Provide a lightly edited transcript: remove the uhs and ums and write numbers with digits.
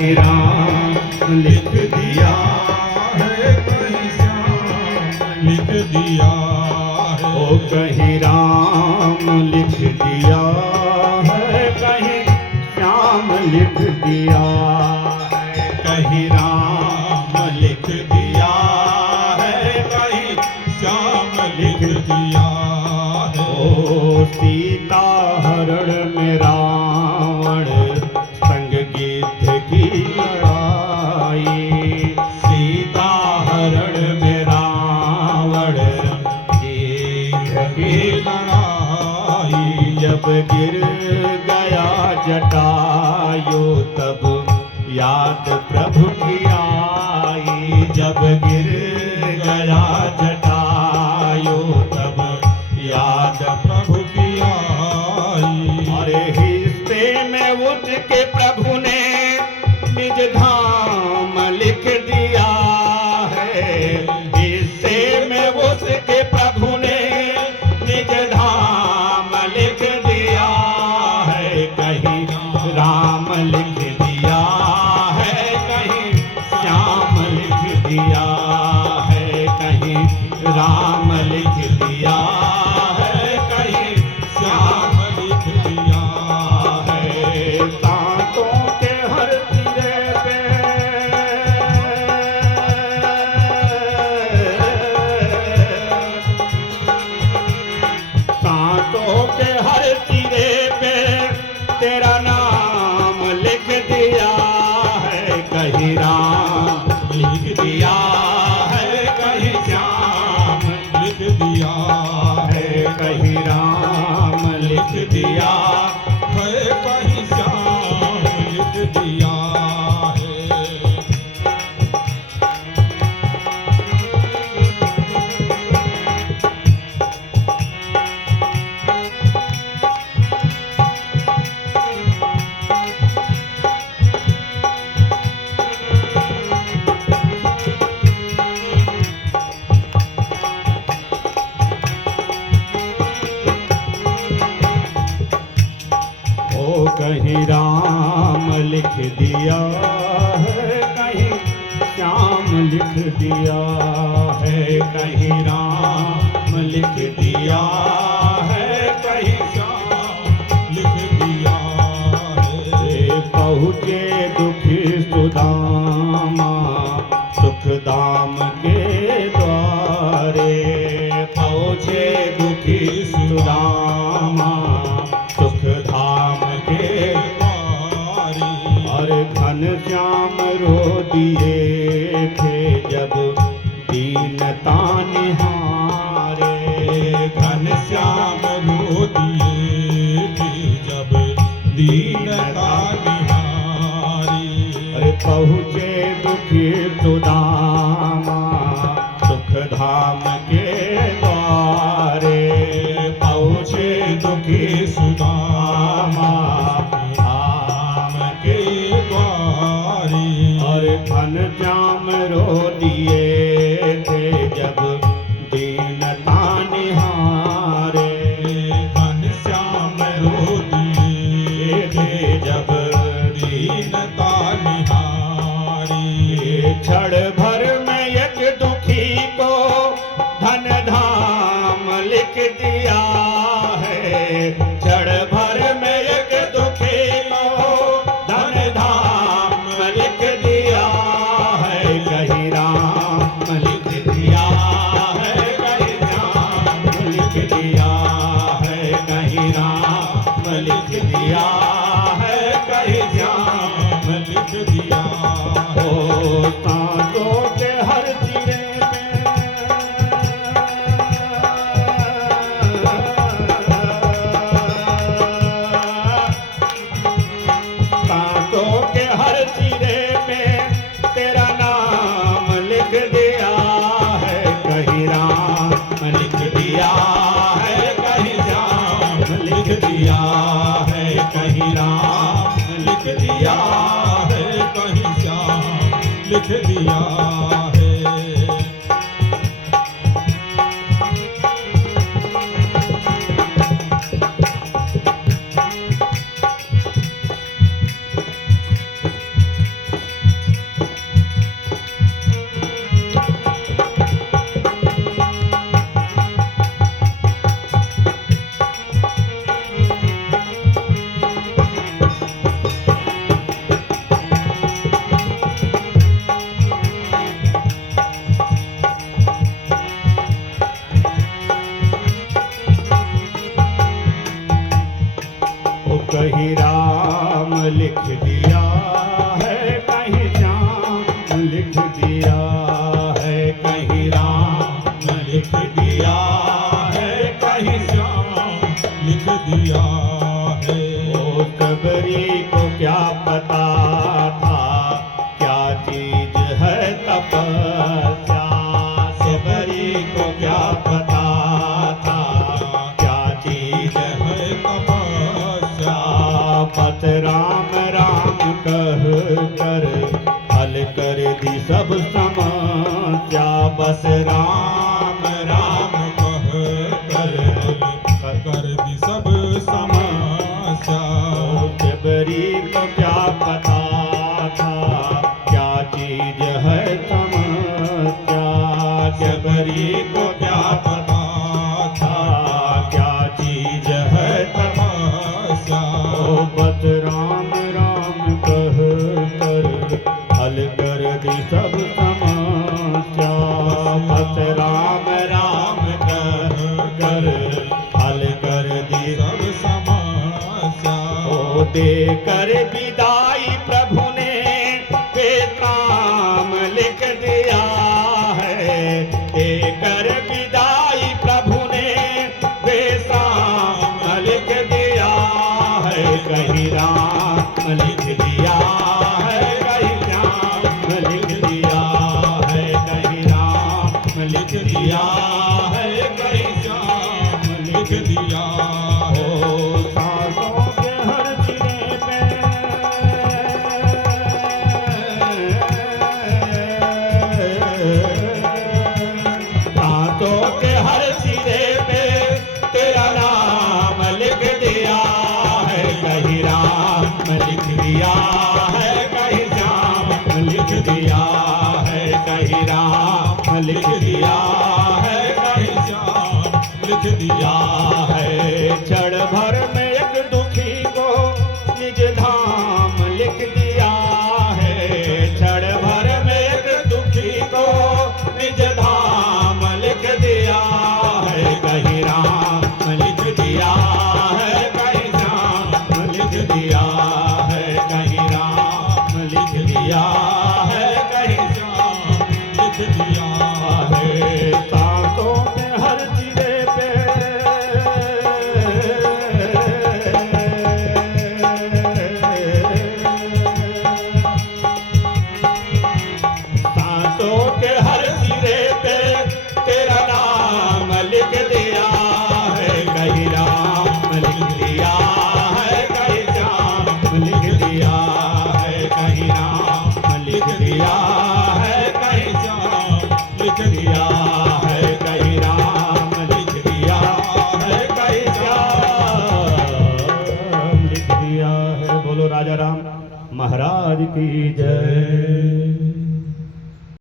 राम लिख दिया है कहीं श्याम लिख दिया है। ओ कहीं राम लिख दिया है कहीं श्याम लिख दिया है। कहीं राम लिख दिया है कहीं श्याम लिख दिया है। ओ सीता हरण में रावण संग गीत की लड़ाई। सीता हरण में रावण गीत की लड़ाई। जब गिर गया जटायु तब याद प्रभु की आई। जब गिर गया जटायु तब याद प्रभु की आई। अरे हिस्से में उठ के प्रभु ने निज धाम लिख दिया है। हिस्से में उठ के प्रभु ने निज धाम लिख दिया है। कहीं राम लिख दिया है कहीं श्याम लिख दिया है। कहीं राम लिख दिया है कहीं श्याम लिख दिया है। तांतों के हर सिरे पे तांतों के हर सिरे पे तेरा नाम लिख दिया है। कहीं राम लिख दिया है कहीं श्याम लिख दिया है। कहीं राम लिख दिया है कहीं श्याम लिख दिया है। ओ कहीं राम लिख दिया है कहीं श्याम लिख दिया है। कहीं राम लिख दिया है कहीं श्याम लिख दिया है। पहुँचे दुखी सुदामा सुख धाम के द्वारे। पहुँचे दुखी सुदामा सुख धाम के द्वारे। और घनश्याम रो दिए थे जब दीनता निहारे। घनश्याम रो दिए थे जब दीनता निहारी। अरे पहुँचे दुखी सुदामा सुख धाम के द्वारे। पहुँचे दुखी सुदामा धाम के द्वारे। और घनश्याम रो दिए थे जब दीनता निहारे। घनश्याम रो दिए थे जब दीनता निहारी। क्षण भर में एक दुखी को धन धाम लिख दिया है। क्षण भर में एक दुखी को धन धाम लिख दिया है। कहीं राम लिख दिया है कहीं राम लिख दिया है। कहीं राम लिख दिया है कहीं श्याम लिख दिया। ओ तांतों के हर सिरे तांतों के हर सिरे पे तेरा नाम लिख दिया है। कहीं राम लिख दिया है कहीं श्याम लिख दिया है। कहीं राम लिख दिया है कहीं श्याम लिख दिया है। कर हल कर दी सब समस्या। बस राम राम कह कर दी सब समस्या। जबरी को क्या पता था क्या चीज है समस्या। जबरी को क्या पता था क्या चीज है समस्या। बस राम राम कह कर हल कर दी सब समस्या। बस राम राम कह कर हल कर दी सब समस्या। दे कर विदाई प्रभु ने बेकाम लिख दिया है। दे कर विदाई प्रभु ने बेकाम लिख दिया है। कहीं राम लिख दिया है कहीं राम लिख दिया है। कहीं राम लिख दिया है कहीं राम लिख दिया हो। सांसों के हर सिरे पे सांसों के हर सिरे पे तेरा नाम लिख दिया है। कहीं राम लिख दिया है कहीं राम लिख दिया है। कहीं राम लिख दिया है कहीं राम लिख दिया है। क्षण भर में एक दुखी को निज धाम लिख दिया है। क्षण भर में एक दुखी को निज धाम लिख दिया है। कहीं राम लिख दिया है कहीं राम लिख दिया है। कहीं राम लिख दिया